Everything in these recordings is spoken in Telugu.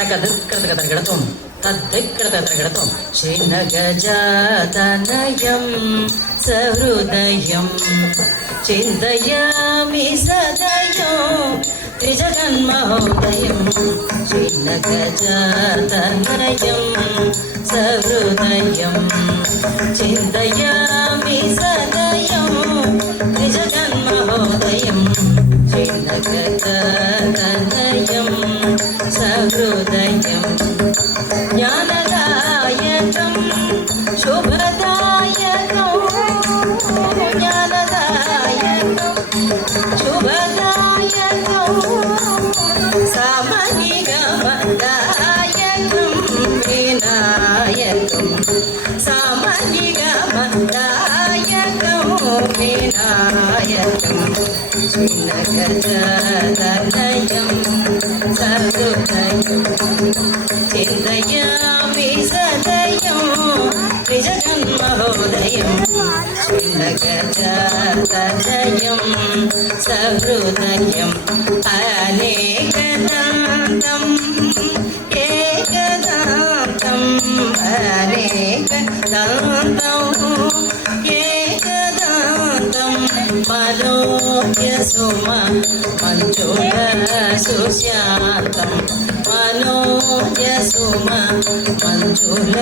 తగదృక్కడతం తద్దిక్కడతం చిన్నగజాతనయం సహృదయం చింతయామి సదయం త్రిజగన్మహోదయం చిన్నగజాతనయం సహృదయం చింతయామి సదయం త్రిజగన్మహోదయం చిన్నగజాతనయం సహృదయం జ్ఞానదాయకం శుభదాయకం జ్ఞానదాయకం శుభదాయకం సామనిగమదాయకం వినాయకం సామనిగమదాయకం వినాయకం చిన్నగజాతనయం సహృదయం చింతయామి సదయం త్రిజగన్మహోదయం చిన్నగజాతనయం సహృదయం అనేకదాంతం ఏకదాంతం అనేకదాంతం ఏకదాంతం మనోజ్ఞసుమ మంజుల సుశాంతం మనోజ్ఞసుమ మంజుల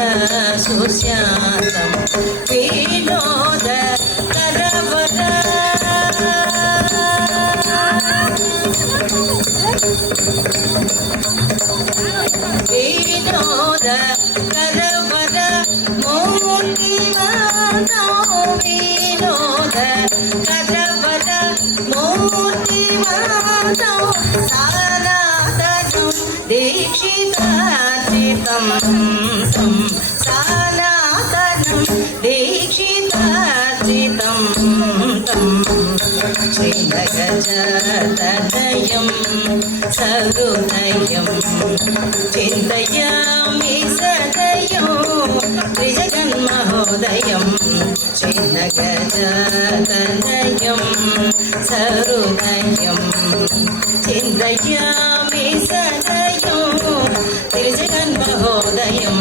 సుశాంతం వినోద కరవర వినోద కరవర మూర్తిమాతం వినోద కరవర మూర్తిమాతం సానాతనం దీక్షితార్జితం తం సానాతనం దీక్షితార్జితం తం చిన్నగజాతనయం సహృదయం చింతయామి సదయం త్రిజగన్మహోదయం చిన్నగజాతనయం సహృదయం చింతయామి సదయం త్రిజగన్మహోదయం